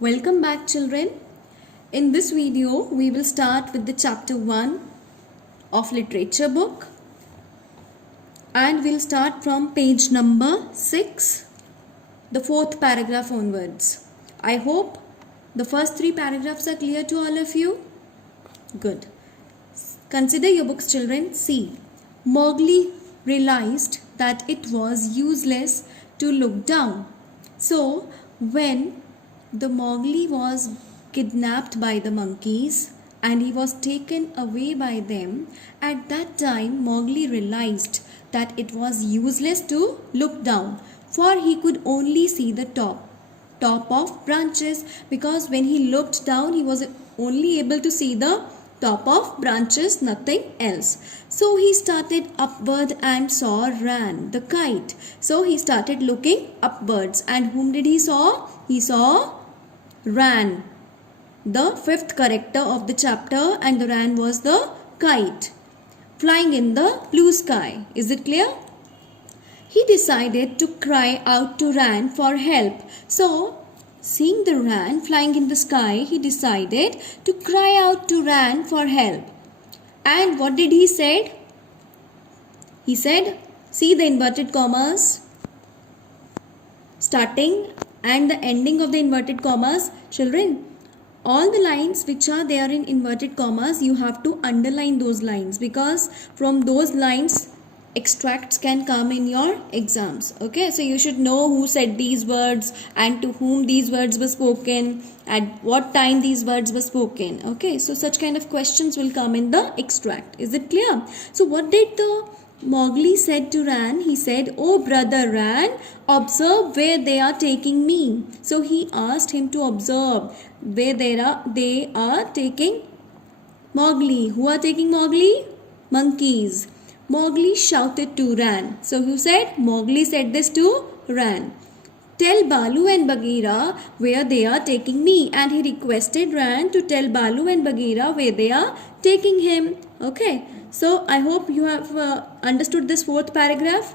Welcome back, children. In this video we will start with the chapter 1 of literature book, and we'll start from page number 6, the 4th paragraph onwards. I hope the first 3 paragraphs are clear to all of you. Good. Consider your books, children. See, Mowgli realized that it was useless to look down. So when the Mowgli was kidnapped by the monkeys and he was taken away by them, at that time Mowgli realized that it was useless to look down, for he could only see the top of branches, because when he looked down he was only able to see the top of branches, nothing else. So he started upward and saw Ran the kite. So he started looking upwards, and whom did he saw? He saw Ran, the 5th character of the chapter, and the Ran was the kite flying in the blue sky. Is it clear? He decided to cry out to Ran for help. So, seeing the Ran flying in the sky, he decided to cry out to Ran for help. And what did he say? He said, see the inverted commas starting and the ending of the inverted commas. Children, all the lines which are there in inverted commas, you have to underline those lines, because from those lines extracts can come in your exams. Okay, so you should know who said these words and to whom these words were spoken, at what time these words were spoken. Okay, so such kind of questions will come in the extract. Is it clear? So what did the Mowgli said to Ran? He said, "Oh brother Ran, observe where they are taking me." So he asked him to observe where they are taking Mowgli. Who are taking Mowgli? Monkeys. Mowgli shouted to Ran. So who said? Mowgli said this to Ran. Tell Balu and Bagheera where they are taking me. And he requested Ran to tell Balu and Bagheera where they are taking him. Okay. So I hope you have understood this 4th paragraph.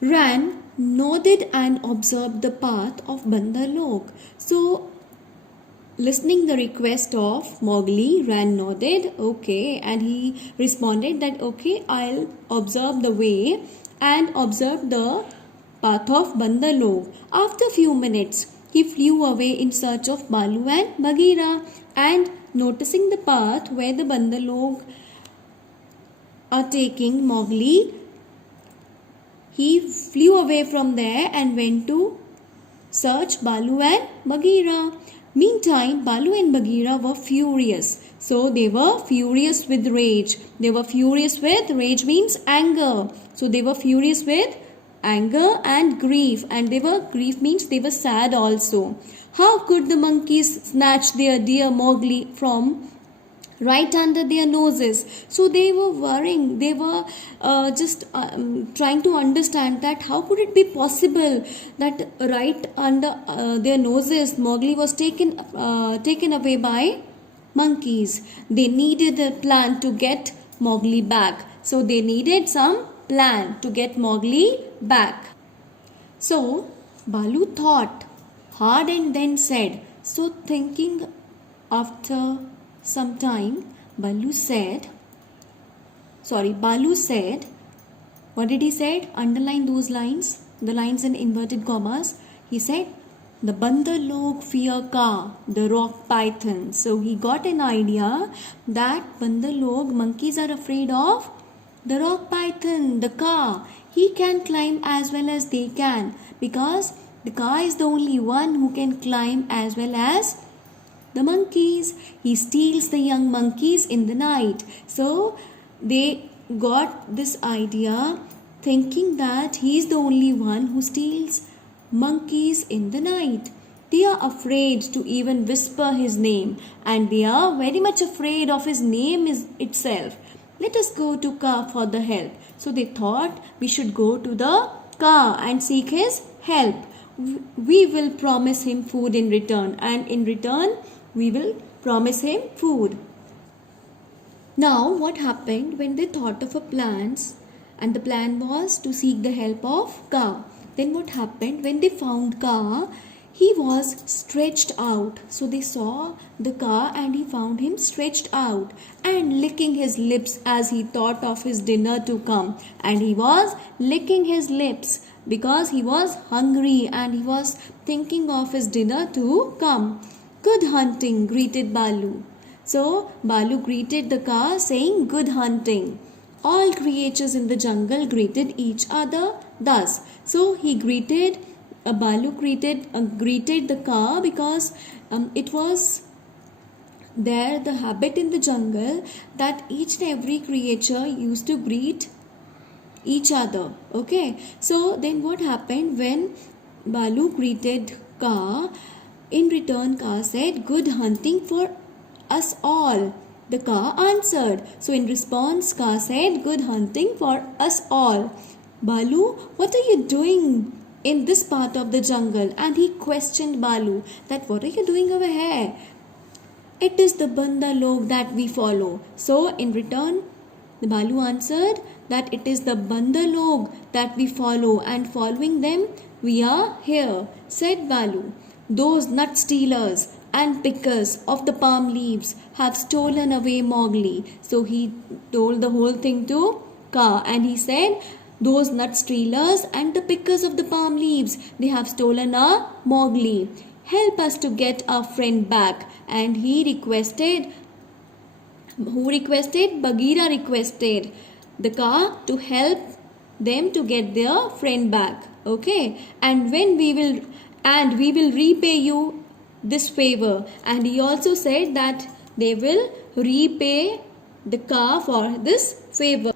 Ran nodded and observed the path of Bandar Log. So listening the request of Mowgli, Ran nodded, okay, and he responded that okay, I'll observe the way and observe the path of Bandar Log. After a few minutes, he flew away in search of Balu and Bagheera, and noticing the path where the Bandar Log are taking Mowgli, he flew away from there and went to search Balu and Bagheera. Meantime, Balu and Bagheera were furious. So they were furious with rage. They were furious with rage means anger. So they were furious with anger and grief. And grief means they were sad also. How could the monkeys snatch their dear Mowgli from right under their noses? So they were worrying. They were just trying to understand that how could it be possible that right under their noses Mowgli was taken away by monkeys. They needed a plan to get Mowgli back. So they needed some plan to get Mowgli back. So Balu thought hard and then said, so thinking after some time, Balu said, what did he say? Underline those lines, the lines in inverted commas. He said, the Bandar Log fear Ka, the rock python. So he got an idea that Bandar Log, monkeys, are afraid of the rock python, the Ka. He can climb as well as they can, because the Ka is the only one who can climb as well as the monkeys. He steals the young monkeys in the night. So they got this idea thinking that he is the only one who steals monkeys in the night. They are afraid to even whisper his name, and they are very much afraid of his name itself. Let us go to Ka for the help. So they thought we should go to the Ka and seek his help. We will promise him food in return, and in return we will promise him food. Now what happened when they thought of a plan, and the plan was to seek the help of Ka? Then what happened when they found Ka? He was stretched out. So they saw the car and he found him stretched out and licking his lips as he thought of his dinner to come. And he was licking his lips because he was hungry and he was thinking of his dinner to come. Good hunting, greeted Balu. So Balu greeted the car saying, good hunting. All creatures in the jungle greeted each other thus. So he greeted Balu greeted the car because it was there the habit in the jungle that each and every creature used to greet each other. Okay, so then what happened when Balu greeted Kaa? In return, Kaa said, "Good hunting for us all." The Kaa answered. So in response, Kaa said, "Good hunting for us all." Balu, what are you doing in this part of the jungle? And he questioned Balu that what are you doing over here? It is the Bandha Log that we follow. So in return, the Balu answered that it is the Bandha Log that we follow, and following them we are here. Said Balu, those nut stealers and pickers of the palm leaves have stolen away Mowgli. So he told the whole thing to Kaa and he said, those nut stealers and the pickers of the palm leaves, they have stolen our Mowgli. Help us to get our friend back. And he requested, who requested? Bagheera requested the Kaa to help them to get their friend back. Okay, and we will repay you this favor. And he also said that they will repay the Kaa for this favor.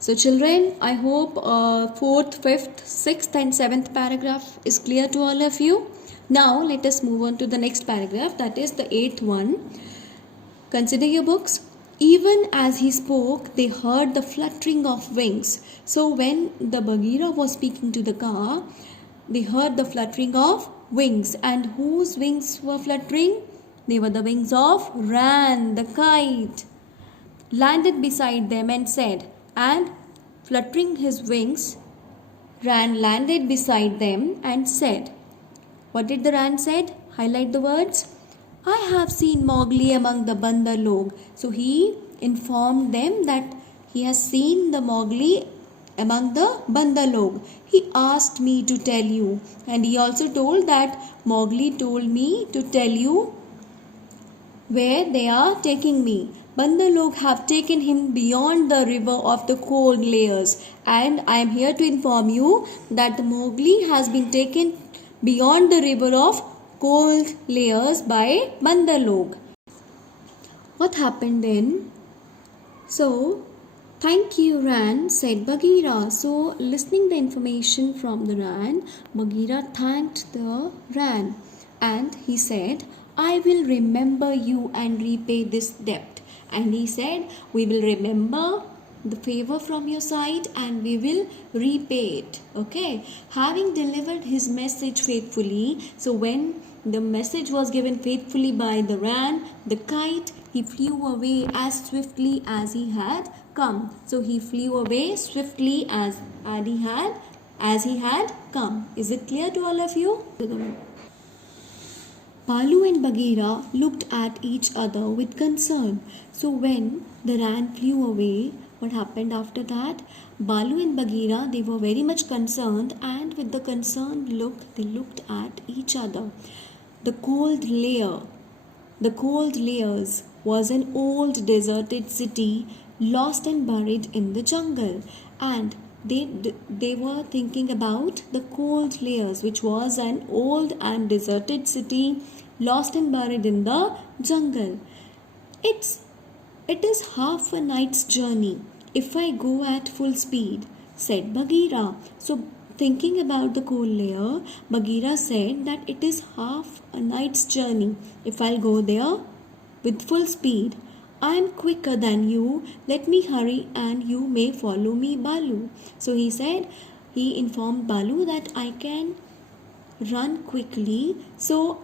So children, I hope 4th, 5th, 6th and 7th paragraph is clear to all of you. Now let us move on to the next paragraph, that is the 8th one. Consider your books. Even as he spoke, they heard the fluttering of wings. So when the Bagheera was speaking to the Kaa, they heard the fluttering of wings. And whose wings were fluttering? They were the wings of Ran, the kite. Landed beside them and said, and fluttering his wings, Ran landed beside them and said, what did the Ran said? Highlight the words. I have seen Mowgli among the Bandha Log. So he informed them that he has seen the Mowgli among the Bandha Log. He asked me to tell you, and he also told that Mowgli told me to tell you where they are taking me. Bandha Log have taken him beyond the river of the cold layers, and I am here to inform you that Mowgli has been taken beyond the river of cold layers by Bandha Log. What happened then? So, thank you, Ran, said Bagheera. So, listening the information from the Ran, Bagheera thanked the Ran and he said, I will remember you and repay this debt. And he said, we will remember the favor from your side and we will repay it. Okay, having delivered his message faithfully, so when the message was given faithfully by the Ran, the kite, he flew away as swiftly as he had come. So he flew away swiftly as he had come. Is it clear to all of you? Balu and Bagheera looked at each other with concern. So when the Ran flew away, what happened after that? Balu and Bagheera, they were very much concerned, and with the concerned look, they looked at each other. The cold layers was an old deserted city lost and buried in the jungle, and they were thinking about the cold layers, which was an old and deserted city lost and buried in the jungle. It is half a night's journey if I go at full speed, said Bagheera. So thinking about the coal layer, Bagheera said that it is half a night's journey if I'll go there with full speed. I am quicker than you. Let me hurry and you may follow me, Balu. So he informed Balu that I can run quickly. So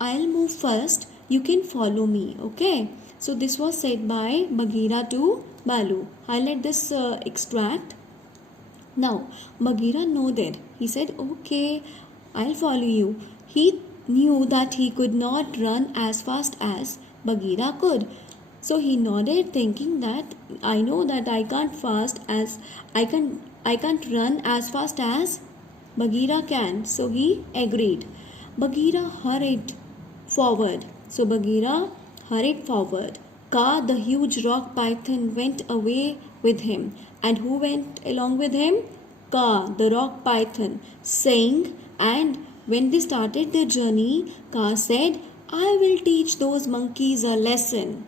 I'll move first. You can follow me. Okay. So this was said by Bagheera to Balu. Highlight this extract. Now, Bagheera nodded. He said, okay, I'll follow you. He knew that he could not run as fast as Bagheera could. So he nodded, thinking that I know that I can't run as fast as Bagheera can. So he agreed. Bagheera hurried forward. So Bagheera hurried forward. Kaa, the huge rock python, went away with him. And who went along with him? Kaa, the rock python, saying, and when they started their journey, Kaa said, I will teach those monkeys a lesson.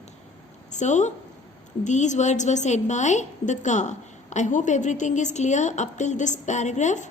So, these words were said by the Kaa. I hope everything is clear up till this paragraph.